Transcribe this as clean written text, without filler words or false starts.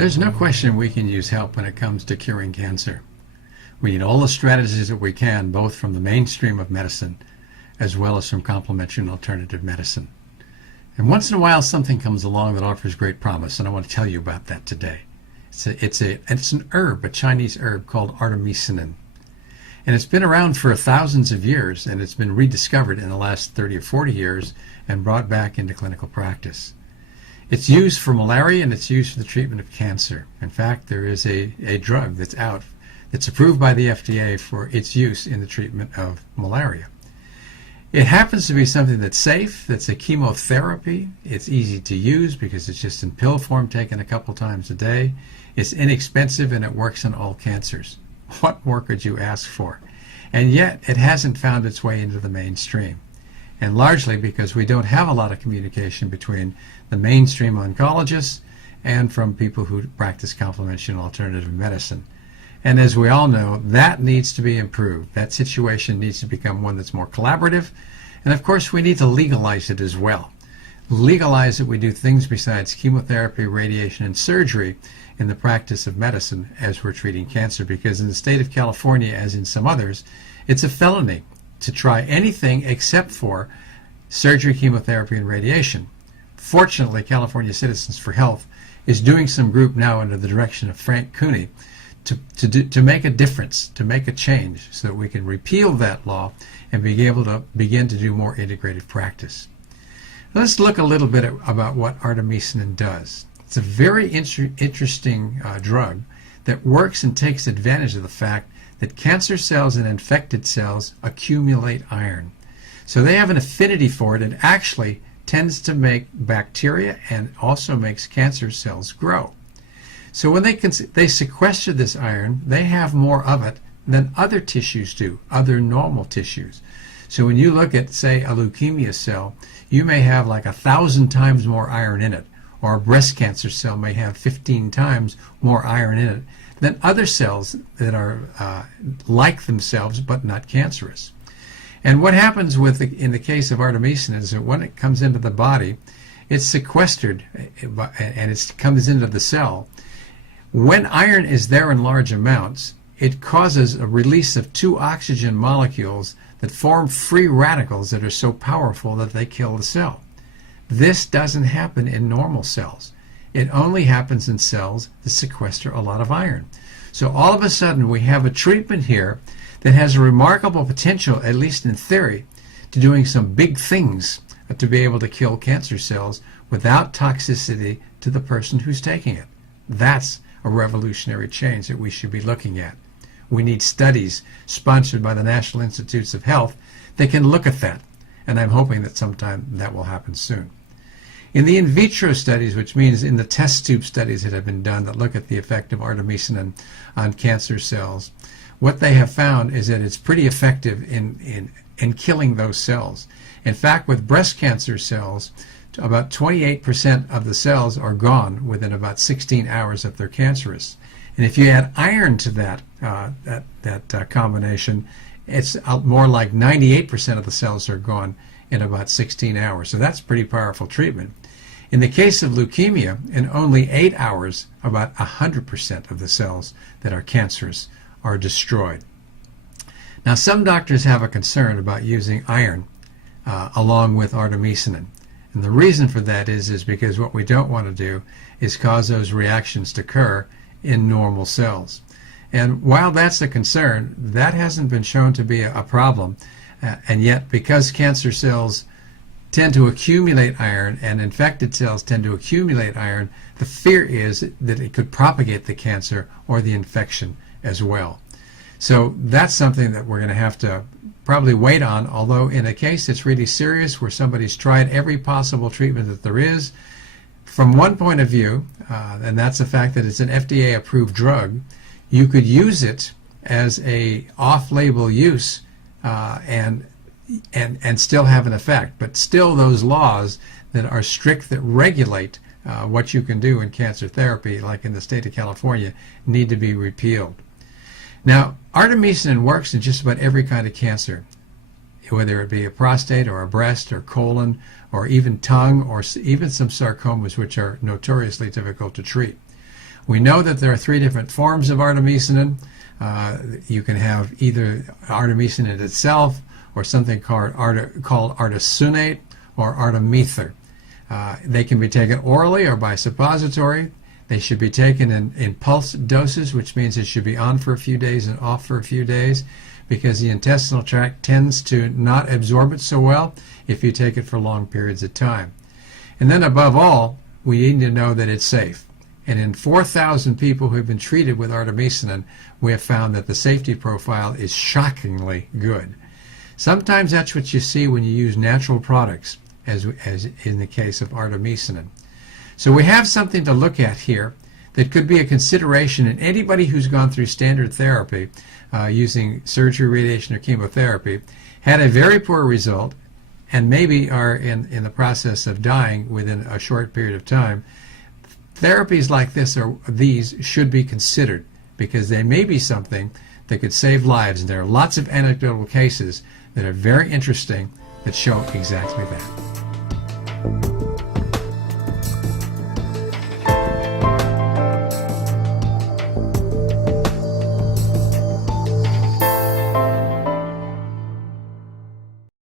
There's no question we can use help when it comes to curing cancer. We need all the strategies that we can, both from the mainstream of medicine as well as from complementary and alternative medicine. And once in a while something comes along that offers great promise, and I want to tell you about that today. It's an herb, a Chinese herb called Artemisinin. And it's been around for thousands of years, and it's been rediscovered in the last 30 or 40 years and brought back into clinical practice. It's used for malaria, and it's used for the treatment of cancer. In fact, there is a drug that's out that's approved by the FDA for its use in the treatment of malaria. It happens to be something that's safe, that's a chemotherapy. It's easy to use because it's just in pill form, taken a couple times a day. It's inexpensive, and it works on all cancers. What more could you ask for? And yet, it hasn't found its way into the mainstream. And largely because we don't have a lot of communication between the mainstream oncologists and from people who practice complementary and alternative medicine. And as we all know, that needs to be improved. That situation needs to become one that's more collaborative. And of course, we need to legalize it as well. Legalize that we do things besides chemotherapy, radiation, and surgery in the practice of medicine as we're treating cancer, because in the state of California, as in some others, it's a felony to try anything except for surgery, chemotherapy, and radiation. Fortunately, California Citizens for Health is doing some group now under the direction of Frank Cooney to make a difference, to make a change, so that we can repeal that law and be able to begin to do more integrated practice. Let's look a little bit about what Artemisinin does. It's a very interesting drug that works and takes advantage of the fact that cancer cells and infected cells accumulate iron. So they have an affinity for it, and actually tends to make bacteria and also makes cancer cells grow. So when they sequester this iron, they have more of it than other tissues do, other normal tissues. So when you look at, say, a leukemia cell, you may have like 1,000 times more iron in it, or a breast cancer cell may have 15 times more iron in it than other cells that are like themselves but not cancerous. And what happens in the case of Artemisinin is that when it comes into the body, it's sequestered and it comes into the cell. When iron is there in large amounts, it causes a release of 2 oxygen molecules that form free radicals that are so powerful that they kill the cell. This doesn't happen in normal cells. It only happens in cells that sequester a lot of iron. So all of a sudden we have a treatment here that has a remarkable potential, at least in theory, to doing some big things to be able to kill cancer cells without toxicity to the person who's taking it. That's a revolutionary change that we should be looking at. We need studies sponsored by the National Institutes of Health that can look at that, and I'm hoping that sometime that will happen soon. In the in vitro studies, which means in the test tube studies that have been done that look at the effect of Artemisinin on cancer cells, what they have found is that it's pretty effective in killing those cells. In fact, with breast cancer cells, about 28% of the cells are gone within about 16 hours if they're cancerous. And if you add iron to that combination, it's more like 98% of the cells are gone in about 16 hours. So that's pretty powerful treatment. In the case of leukemia, in only 8 hours, about 100% of the cells that are cancerous are destroyed. Now, some doctors have a concern about using iron along with Artemisinin. And the reason for that is because what we don't want to do is cause those reactions to occur in normal cells. And while that's a concern, that hasn't been shown to be a problem. And yet, because cancer cells tend to accumulate iron and infected cells tend to accumulate iron, the fear is that it could propagate the cancer or the infection as well. So that's something that we're going to have to probably wait on, although in a case that's really serious where somebody's tried every possible treatment that there is, from one point of view, and that's the fact that it's an FDA-approved drug, you could use it as a off-label use and still have an effect. But still, those laws that are strict that regulate what you can do in cancer therapy, like in the state of California, need to be repealed. Now, Artemisinin works in just about every kind of cancer, whether it be a prostate or a breast or colon or even tongue or even some sarcomas, which are notoriously difficult to treat. We know that there are 3 different forms of artemisinin. You can have either artemisinin itself or something called artesunate or artemether. They can be taken orally or by suppository. They should be taken in pulse doses, which means it should be on for a few days and off for a few days, because the intestinal tract tends to not absorb it so well if you take it for long periods of time. And then above all, we need to know that it's safe. And in 4,000 people who have been treated with artemisinin, we have found that the safety profile is shockingly good. Sometimes that's what you see when you use natural products, as in the case of artemisinin. So we have something to look at here that could be a consideration in anybody who's gone through standard therapy using surgery, radiation, or chemotherapy, had a very poor result, and maybe are in the process of dying within a short period of time. Therapies like this or these should be considered, because they may be something that could save lives. And there are lots of anecdotal cases that are very interesting that show exactly that.